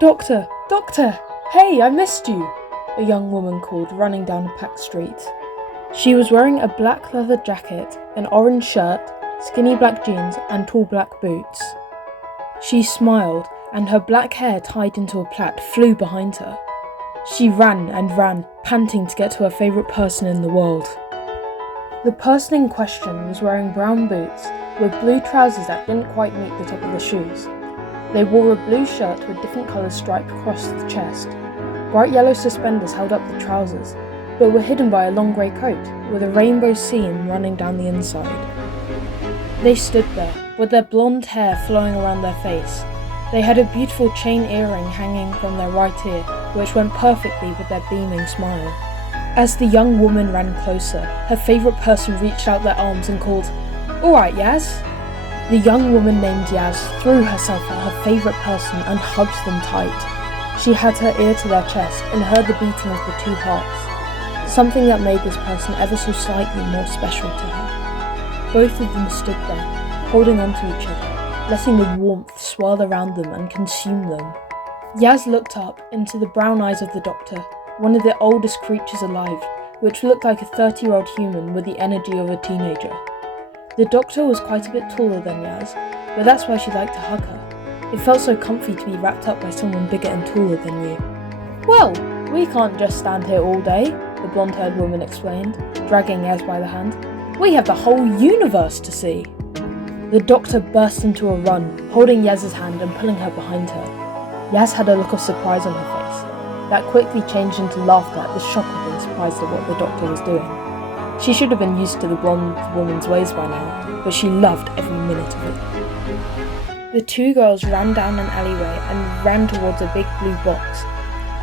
Doctor! Doctor! Hey, I missed you! A young woman called, running down a packed street. She was wearing a black leather jacket, an orange shirt, skinny black jeans, and tall black boots. She smiled, and her black hair tied into a plait flew behind her. She ran and ran, panting to get to her favourite person in the world. The person in question was wearing brown boots with blue trousers that didn't quite meet the top of the shoes. They wore a blue shirt with different colours striped across the chest. Bright yellow suspenders held up the trousers, but were hidden by a long grey coat with a rainbow seam running down the inside. They stood there, with their blonde hair flowing around their face. They had a beautiful chain earring hanging from their right ear, which went perfectly with their beaming smile. As the young woman ran closer, her favourite person reached out their arms and called, "Alright, Yaz." The young woman named Yaz threw herself at her favourite person and hugged them tight. She had her ear to their chest and heard the beating of the two hearts, something that made this person ever so slightly more special to her. Both of them stood there, holding on to each other, letting the warmth swirl around them and consume them. Yaz looked up into the brown eyes of the doctor, one of the oldest creatures alive, which looked like a 30-year-old human with the energy of a teenager. The doctor was quite a bit taller than Yaz, but that's why she liked to hug her. It felt so comfy to be wrapped up by someone bigger and taller than you. "Well, we can't just stand here all day," the blonde-haired woman explained, dragging Yaz by the hand. "We have the whole universe to see." The doctor burst into a run, holding Yaz's hand and pulling her behind her. Yaz had a look of surprise on her face, that quickly changed into laughter at the shock of being surprised at what the doctor was doing. She should have been used to the blonde woman's ways by now, but she loved every minute of it. The two girls ran down an alleyway and ran towards a big blue box.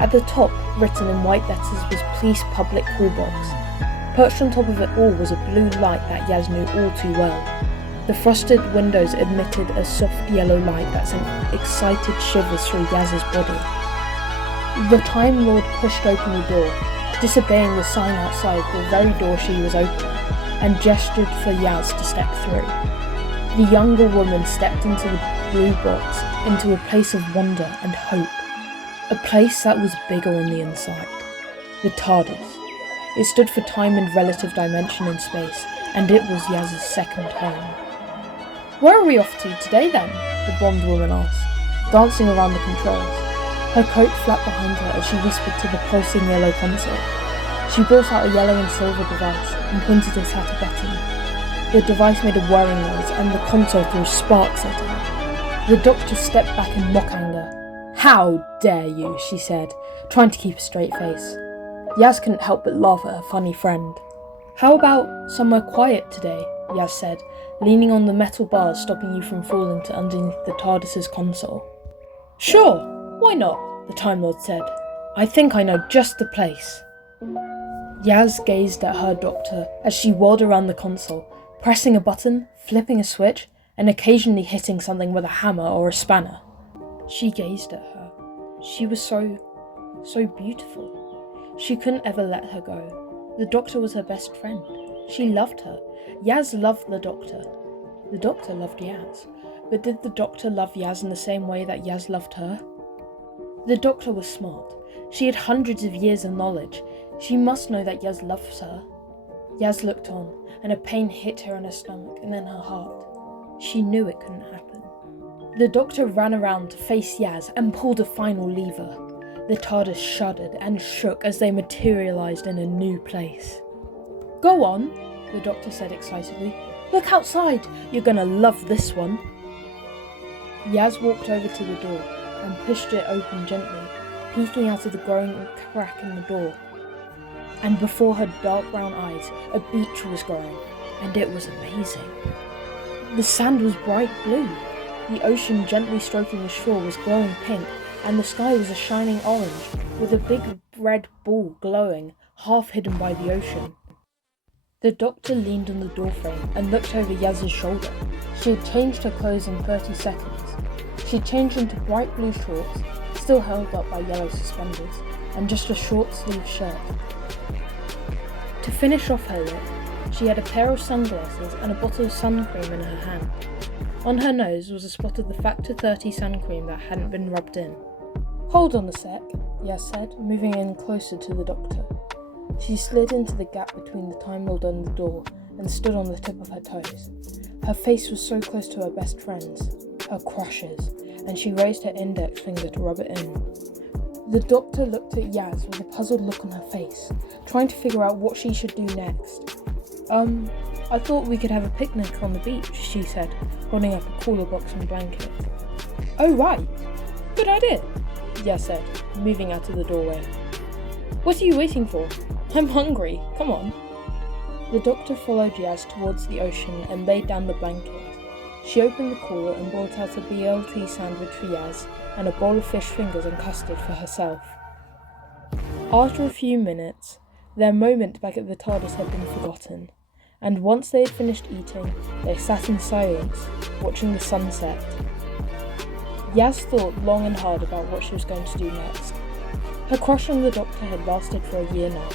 At the top, written in white letters, was Police Public Call Box. Perched on top of it all was a blue light that Yaz knew all too well. The frosted windows emitted a soft yellow light that sent excited shivers through Yaz's body. The Time Lord pushed open the door, disobeying the sign outside the very door she was opening, and gestured for Yaz to step through. The younger woman stepped into the blue box, into a place of wonder and hope. A place that was bigger on the inside. The TARDIS. It stood for time and relative dimension in space, and it was Yaz's second home. "Where are we off to today then?" the blonde woman asked, dancing around the controls. Her coat flapped behind her as she whispered to the pulsing yellow console. She brought out a yellow and silver device and pointed it at a button. The device made a whirring noise and the console threw sparks at her. The doctor stepped back in mock anger. "How dare you," she said, trying to keep a straight face. Yaz couldn't help but laugh at her funny friend. "How about somewhere quiet today?" Yaz said, leaning on the metal bars stopping you from falling to underneath the TARDIS's console. "Sure, why not?" the Time Lord said. "I think I know just the place." Yaz gazed at her doctor as she whirled around the console, pressing a button, flipping a switch, and occasionally hitting something with a hammer or a spanner. She gazed at her. She was so beautiful. She couldn't ever let her go. The doctor was her best friend. She loved her. Yaz loved the doctor. The doctor loved Yaz. But did the doctor love Yaz in the same way that Yaz loved her? The doctor was smart. She had hundreds of years of knowledge. She must know that Yaz loves her. Yaz looked on, and a pain hit her in her stomach and then her heart. She knew it couldn't happen. The doctor ran around to face Yaz and pulled a final lever. The TARDIS shuddered and shook as they materialised in a new place. "Go on," the doctor said excitedly. "Look outside. You're gonna love this one." Yaz walked over to the door and pushed it open gently, peeking out of the growing crack in the door. And before her dark brown eyes, a beach was growing, and it was amazing. The sand was bright blue. The ocean gently stroking the shore was glowing pink, and the sky was a shining orange, with a big red ball glowing, half hidden by the ocean. The doctor leaned on the doorframe and looked over Yaz's shoulder. She had changed her clothes in 30 seconds. She changed into bright blue shorts, still held up by yellow suspenders, and just a short-sleeved shirt. To finish off her look, she had a pair of sunglasses and a bottle of sun cream in her hand. On her nose was a spot of the Factor 30 sun cream that hadn't been rubbed in. Hold on a sec, Yaz said, moving in closer to the doctor. She slid into the gap between the Time Lord and the door and stood on the tip of her toes. Her face was so close to her best friend's, her crush's, and she raised her index finger to rub it in. The doctor looked at Yaz with a puzzled look on her face, trying to figure out what she should do next. I thought we could have a picnic on the beach, she said, holding up a cooler box and blanket. Oh right, good idea, Yaz said, moving out of the doorway. What are you waiting for? I'm hungry, come on. The doctor followed Yaz towards the ocean and laid down the blanket. She opened the cooler and brought out a BLT sandwich for Yaz and a bowl of fish fingers and custard for herself. After a few minutes, their moment back at the TARDIS had been forgotten, and once they had finished eating, they sat in silence, watching the sunset. Yaz thought long and hard about what she was going to do next. Her crush on the doctor had lasted for a year now,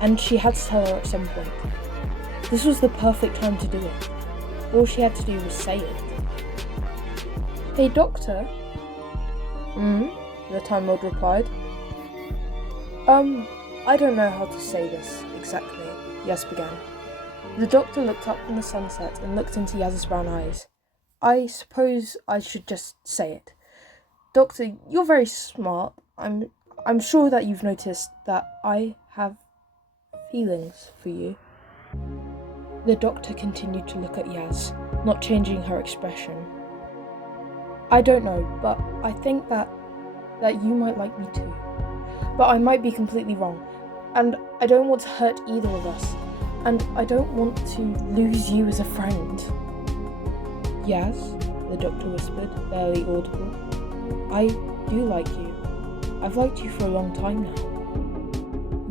and she had to tell her at some point. This was the perfect time to do it. All she had to do was say it. Hey doctor? The Time Lord replied. I don't know how to say this exactly, Yaz began. The doctor looked up in the sunset and looked into Yaz's brown eyes. I suppose I should just say it. Doctor, you're very smart. I'm sure that you've noticed that I have feelings for you. The doctor continued to look at Yaz, not changing her expression. I don't know, but I think that you might like me too. But I might be completely wrong, and I don't want to hurt either of us, and I don't want to lose you as a friend. Yaz, the doctor whispered, barely audible. I do like you. I've liked you for a long time now.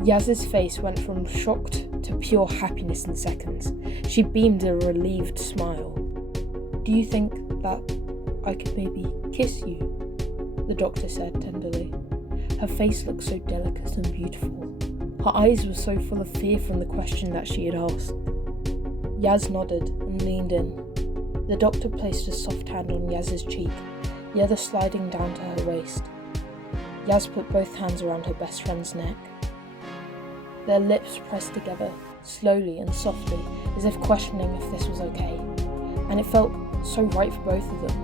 Yaz's face went from shocked to pure happiness in seconds. She beamed a relieved smile. Do you think that I could maybe kiss you? The doctor said tenderly. Her face looked so delicate and beautiful. Her eyes were so full of fear from the question that she had asked. Yaz nodded and leaned in. The doctor placed a soft hand on Yaz's cheek, the other sliding down to her waist. Yaz put both hands around her best friend's neck. Their lips pressed together, slowly and softly, as if questioning if this was okay, and it felt so right for both of them.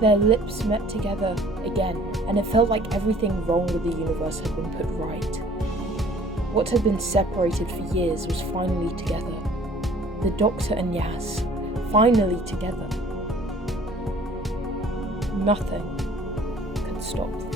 Their lips met together again, and it felt like everything wrong with the universe had been put right. What had been separated for years was finally together. The doctor and Yaz, finally together. Nothing could stop them.